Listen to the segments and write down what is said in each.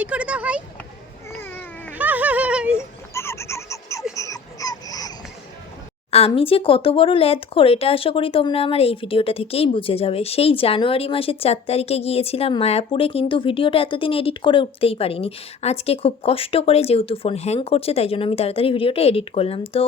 High করে দাও, high. আমি যে কত বড় ল্যাদখোর এটা আশা করি তোমরা আমার এই ভিডিওটা থেকেই বুঝে যাবে। সেই জানুয়ারি মাসের 4 তারিখে গিয়েছিলাম মায়াপুরে, কিন্তু ভিডিওটা এতদিন এডিট করে উঠতেই পারিনি। আজকে খুব কষ্ট করে, যেহেতু ফোন হ্যাং করছে তাই জন্য আমি তাড়াতাড়ি ভিডিওটা এডিট করলাম। তো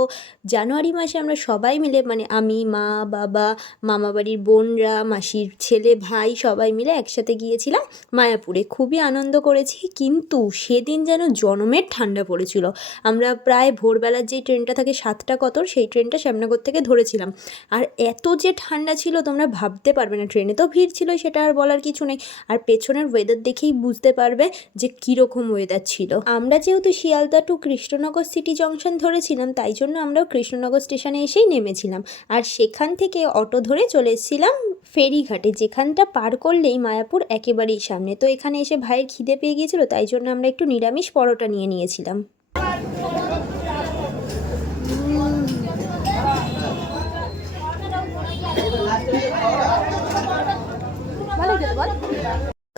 জানুয়ারি মাসে আমরা সবাই মিলে, মানে আমি, মা, বাবা, মামাবাড়ির বোনরা, মাসির ছেলে, ভাই সবাই মিলে একসাথে গিয়েছিলাম মায়াপুরে। খুবই আনন্দ করেছি, কিন্তু সেদিন যেন জনমের ঠান্ডা পড়েছিল। আমরা প্রায় ভোরবেলার যেই ট্রেনটা থাকে 7টা কতর, সেই ট্রেনটা শ্যামনগর থেকে ধরেছিলাম। আর এত যে ঠান্ডা ছিল তোমরা ভাবতে পারবে না। ট্রেনে তো ভিড় ছিল, সেটা আর বলার কিছু নেই। আর পেছনের ওয়েদার দেখেই বুঝতে পারবে যে কীরকম ওয়েদার ছিল। আমরা যেহেতু Sealdah to Krishnanagar city junction ধরেছিলাম, তাই জন্য আমরাও কৃষ্ণনগর স্টেশনে এসেই নেমেছিলাম। আর সেখান থেকে অটো ধরে চলে এসেছিলাম ফেরিঘাটে, যেখানটা পার করলেই মায়াপুর একেবারেই সামনে। তো এখানে এসে ভাইয়ের খিদে পেয়ে গিয়েছিল, তাই জন্য আমরা একটু নিরামিষ পরোটা নিয়ে নিয়েছিলাম।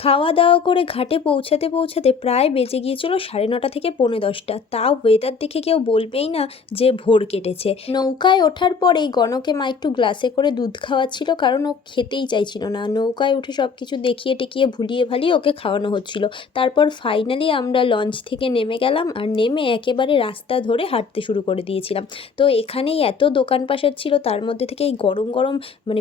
খাওয়া দাওয়া করে ঘাটে পৌঁছাতে পৌঁছাতে প্রায় বেজে গিয়েছিল 9:30 থেকে 10:45। তাও ওয়েদার দেখে কেউ বলবেই না যে ভোর কেটেছে। নৌকায় ওঠার পরেই গণকে মা একটু গ্লাসে করে দুধ খাওয়াচ্ছিল, কারণ ও খেতেই চাইছিল না। নৌকায় উঠে সব কিছু দেখিয়ে টেকিয়ে ভুলিয়ে ভালিয়ে ওকে খাওয়ানো হচ্ছিল। তারপর ফাইনালি আমরা লঞ্চ থেকে নেমে গেলাম, আর নেমে একেবারে রাস্তা ধরে হাঁটতে শুরু করে দিয়েছিলাম। তো এখানেই এত দোকান পাশার ছিল, তার মধ্যে থেকে এই গরম গরম মানে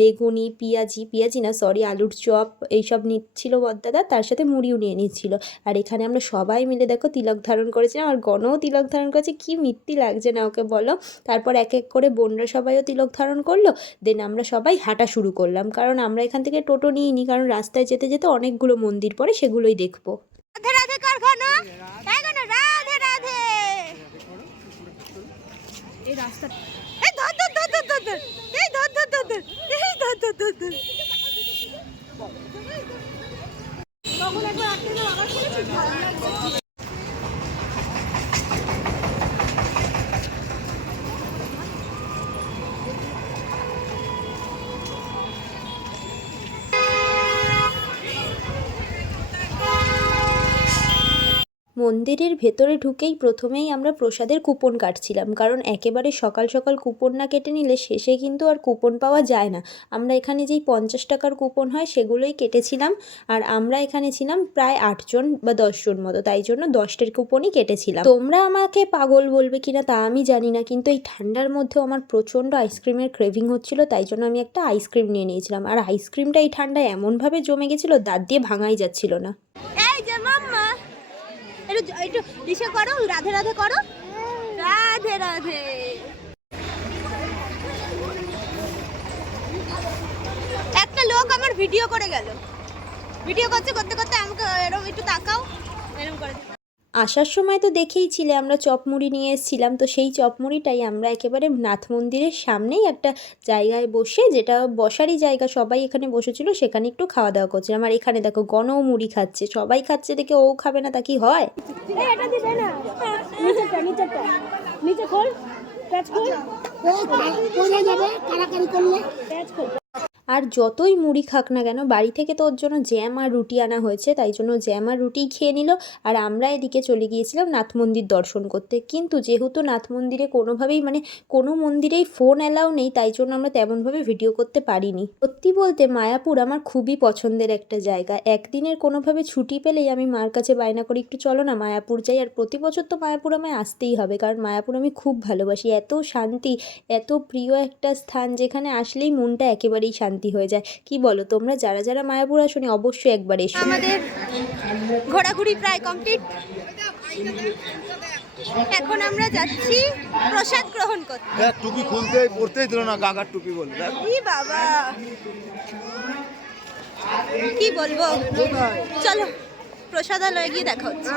বেগুনি, পেঁয়াজি না সরি আলুর চপ এইসব ছিল বড়দাদা, তার সাথে মুড়িও নিয়ে নিচ্ছিল। আর এখানে আমরা সবাই মিলে দেখো তিলক ধারণ করেছিলাম, আর গণও তিলক ধারণ করেছে। কি মিত্তি লাগছে না ওকে বলো। তারপর এক এক করে বোনরা সবাইও তিলক ধারণ করলো। দেন আমরা সবাই হাঁটা শুরু করলাম, কারণ আমরা এখান থেকে টোটো নিইনি, কারণ রাস্তায় যেতে যেতে অনেকগুলো মন্দির পড়ে, সেগুলোই দেখবো। রাধে রাধে কারখানা, রাধে রাধে। এই রাস্তা এই ধর ধর ধর ধর ধর এই ধর ধর ধর ধর এই ধর ধর ধর ধর। তখন একবার আটকে না আবার করেছি, ভালো লাগছে। মন্দিরের ভেতরে ঢুকেই প্রথমেই আমরা প্রসাদের কুপন কাটছিলাম, কারণ একেবারে সকাল সকাল কুপন না কেটে নিলে শেষে কিন্তু আর কুপন পাওয়া যায় না। আমরা এখানে যেই 50 টাকার কুপন হয় সেগুলোই কেটেছিলাম। আর আমরা এখানে ছিলাম প্রায় 8 জন বা 10 জন মতো, তাই জন্য 10টের কুপনই কেটেছিলাম। তোমরা আমাকে পাগল বলবে কিনা তা আমি জানি না, কিন্তু এই ঠান্ডার মধ্যেও আমার প্রচণ্ড আইসক্রিমের ক্রেভিং হচ্ছিল, তাই জন্য আমি একটা আইসক্রিম নিয়ে নিয়েছিলাম। আর আইসক্রিমটা এই ঠান্ডায় এমনভাবে জমে গেছিলো, দাঁত দিয়ে ভাঙাই যাচ্ছিল না। একটু দিশা করো, রাধে রাধে করো, রাধে রাধে। একটা লোক আমার ভিডিও করে গেল, ভিডিও করতে করতে করতে আমাকে এরকম একটু তাকাও এরকম করে। আসার সময় তো দেখেইছিলে আমরা চপমুড়ি নিয়ে এসেছিলাম, তো সেই চপমুড়িটাই আমরা একেবারে নাথ মন্দিরের সামনেই একটা জায়গায় বসে, যেটা বসারই জায়গা, সবাই এখানে বসেছিল, সেখানে একটু খাওয়া দাওয়া করছিলাম। আর এখানে দেখো গণও মুড়ি খাচ্ছে, সবাই খাচ্ছে দেখে ও খাবে না তা কি হয়। আর যতই মুড়ি খাক না কেন, বাড়ি থেকে তো ওর জন্য জ্যাম আর রুটি আনা হয়েছে, তাই জন্য জ্যাম আর রুটি খেয়ে নিল। আর আমরা এদিকে চলে গিয়েছিলাম নাথ মন্দির দর্শন করতে। কিন্তু যেহেতু নাথ মন্দিরে কোনোভাবেই মানে কোনো মন্দিরেই ফোন অ্যালাউ নেই, তাই জন্য আমরা তেমনভাবে ভিডিও করতে পারিনি। সত্যি বলতে মায়াপুর আমার খুবই পছন্দের একটা জায়গা। একদিনের কোনোভাবে ছুটি পেলেই আমি মার কাছে বায়না করি, একটু চলো না মায়াপুর যাই। আর প্রতি বছর তো মায়াপুর আমায় আসতেই হবে, কারণ মায়াপুর আমি খুব ভালোবাসি। এত শান্তি, এত প্রিয় একটা স্থান, যেখানে আসলেই মনটা একেবারেই শান্তি হয়ে যায়। কি বলো তোমরা? যারা যারা মায়াপুর আসোনি অবশ্যই একবার এসো। আমাদের ঘোরাঘুরি প্রায় কমপ্লিট, এখন আমরা যাচ্ছি প্রসাদ গ্রহণ করতে। টুপি খুলতেই পড়তেই দিল না, কাকার টুপি বলে। কি বাবা কি বলবো, চলো প্রসাদালয়ে গিয়ে দেখা হচ্ছে।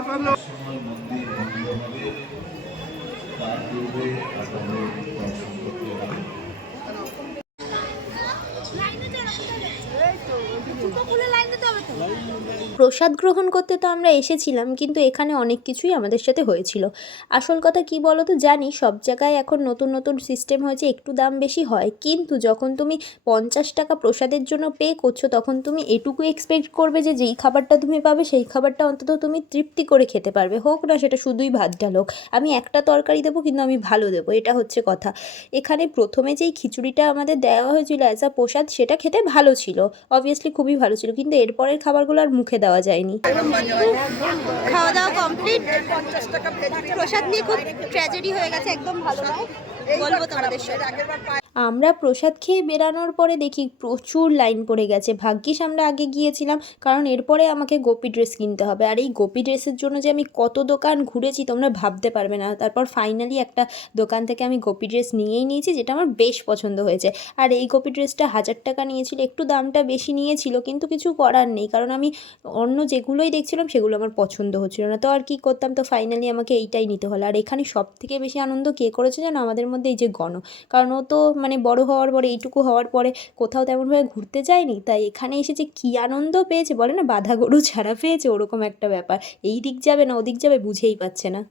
লাইনে প্রসাদ গ্রহণ করতে তো আমরা এসেছিলাম, কিন্তু এখানে অনেক কিছুই আমাদের সাথে হয়েছিল। আসল কথা কী বলো তো, জানি সব জায়গায় এখন নতুন নতুন সিস্টেম হয়েছে, একটু দাম বেশি হয়, কিন্তু যখন তুমি 50 টাকা প্রসাদের জন্য পে করছো, তখন তুমি এটুকু এক্সপেক্ট করবে যে যেই খাবারটা তুমি পাবে সেই খাবারটা অন্তত তুমি তৃপ্তি করে খেতে পারবে, হোক না সেটা শুধুই ভাত ডাল হোক। আমি একটা তরকারি দেবো, কিন্তু আমি ভালো দেবো, এটা হচ্ছে কথা। এখানে প্রথমে যেই খিচুড়িটা আমাদের দেওয়া হয়েছিল অ্যাজ আ প্রসাদ, সেটা খেতে ভালো ছিল, অবভিয়াসলি খুবই ভালো ছিল, কিন্তু এরপরের খাবারগুলো আর মুখে দেওয়া যায়নি। খাওয়া দাওয়া কমপ্লিট। প্রসাদ নিয়ে খুব ট্র্যাজেডি হয়ে গেছে, একদম ভালো নয়, বলবো তোমাদের সাথে। আমরা প্রসাদ খেয়ে বেরানোর পরে দেখি প্রচুর লাইন পড়ে গেছে। ভাগ্যিস আমরা আগে গিয়েছিলাম, কারণ এরপরে আমাকে গোপী ড্রেস কিনতে হবে। আর এই গোপী ড্রেসের জন্য যে আমি কত দোকান ঘুরেছি তোমরা ভাবতে পারবে না। তারপর ফাইনালি একটা দোকান থেকে আমি গোপী ড্রেস নিয়েই নিয়েছি, যেটা আমার বেশ পছন্দ হয়েছে। আর এই গোপী ড্রেসটা 1000 টাকা নিয়েছিল, একটু দামটা বেশি নিয়েছিল, কিন্তু কিছু করার নেই, কারণ আমি অন্য যেগুলোই দেখছিলাম সেগুলো আমার পছন্দ হচ্ছিল না। তো আর কি করতাম, তো ফাইনালি আমাকে এইটাই নিতে হলো। আর এখানে সব থেকে বেশি আনন্দ কে করেছে জানো আমাদের মধ্যে? এই যে গণ, কারণ ও তো মানে বড় হওয়ার পরে, এইটুকু হওয়ার পরে কোথাও তেমনভাবে ঘুরতে যায়নি, তাই এখানে এসে যে কী আনন্দ পেয়েছে, বলে না বাঁধা গরু ছাড়া পেয়েছে, ওরকম একটা ব্যাপার। এই দিক যাবে না ওদিক যাবে বুঝেই পাচ্ছে না।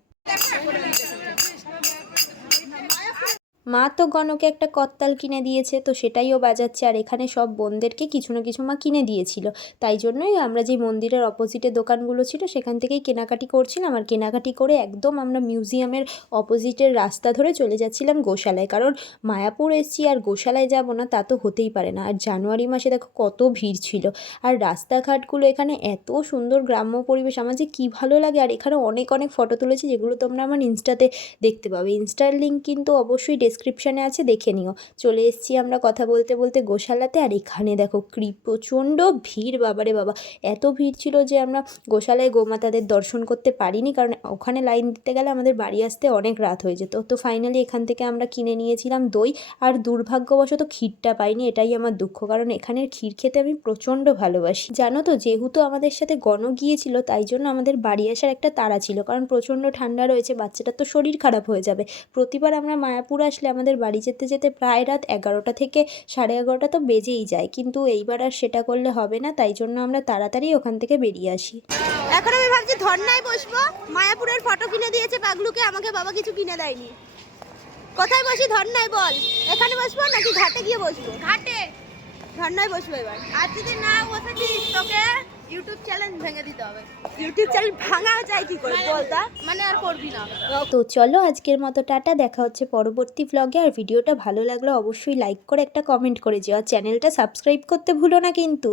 মা তো গণকে একটা করতাল কিনে দিয়েছে, তো সেটাই ও বাজাচ্ছে। আর এখানে সব বোনদেরকে কিছু না কিছু মা কিনে দিয়েছিল, তাই জন্যই আমরা যে মন্দিরের অপোজিটে দোকানগুলো ছিল সেখান থেকেই কেনাকাটি করছিলাম। আর কেনাকাটি করে একদম আমরা মিউজিয়ামের অপোজিটের রাস্তা ধরে চলে যাচ্ছিলাম গোশালায়, কারণ মায়াপুর এসছি আর গোশালায় যাব না তা তো হতেই পারে না। আর জানুয়ারি মাসে দেখো কত ভিড় ছিল, আর রাস্তাঘাটগুলো এখানে এত সুন্দর, গ্রাম্য পরিবেশ, আমার যে কী ভালো লাগে। আর এখানে অনেক অনেক ফটো তুলেছি, যেগুলো তোমরা আমার ইনস্টাতে দেখতে পাবে। ইনস্টার লিঙ্ক কিন্তু অবশ্যই ডেসক্রিপশানে আছে, দেখে নিও। চলে এসেছি আমরা কথা বলতে বলতে গোশালাতে, আর এখানে দেখো প্রচণ্ড ভিড়, বাবারে বাবা, এত ভিড় ছিল যে আমরা গোশালায় গোমাতাদের দর্শন করতে পারিনি, কারণ ওখানে লাইন দিতে গেলে আমাদের বাড়ি আসতে অনেক রাত হয়ে যেত। তো ফাইনালি এখান থেকে আমরা কিনে নিয়েছিলাম দই, আর দুর্ভাগ্যবশত ক্ষীরটা পাইনি, এটাই আমার দুঃখ, কারণ এখানের ক্ষীর খেতে আমি প্রচণ্ড ভালোবাসি। জানো তো, যেহেতু আমাদের সাথে গণ গিয়েছিল, তাই জন্য আমাদের বাড়ি আসার একটা তাড়া ছিল, কারণ প্রচণ্ড ঠান্ডা রয়েছে, বাচ্চাটার তো শরীর খারাপ হয়ে যাবে। প্রতিবার আমরা মায়াপুর আসলে আমাদের বাড়ি যেতে যেতে প্রায় রাত 11টা থেকে 11:30 তো বেজেই যায়, কিন্তু এইবার আর সেটা করলে হবে না, তাই জন্য আমরা তাড়াতাড়ি ওখান থেকে বেরিয়ে আসি। এখন আমি ভাবছি ধর্নায় বসবো, মায়াপুরের ফটো কিনে দিয়েছে পাগলুকে, আমাকে বাবা কিছু কিনে দেয়নি। কোথায় বসি ধর্নায় বল? এখানে বসবো নাকি ঘাটে গিয়ে বসবো? ঘাটে। ধর্নায় বসবো এবার। আর যদি না বসেছিস তোকে ইউটিউব চ্যানেল ভেঙে দিতে হবে। ইউটিউব চ্যানেল ভাঙা যায় কি করে বলতা? মানে আর করবি না। তো চলো আজকের মতো টাটা, দেখা হচ্ছে পরবর্তী ভ্লগে। আর ভিডিওটা ভালো লাগলে অবশ্যই লাইক করে একটা কমেন্ট করে যেও, আর চ্যানেলটা সাবস্ক্রাইব করতে ভুলো না কিন্তু।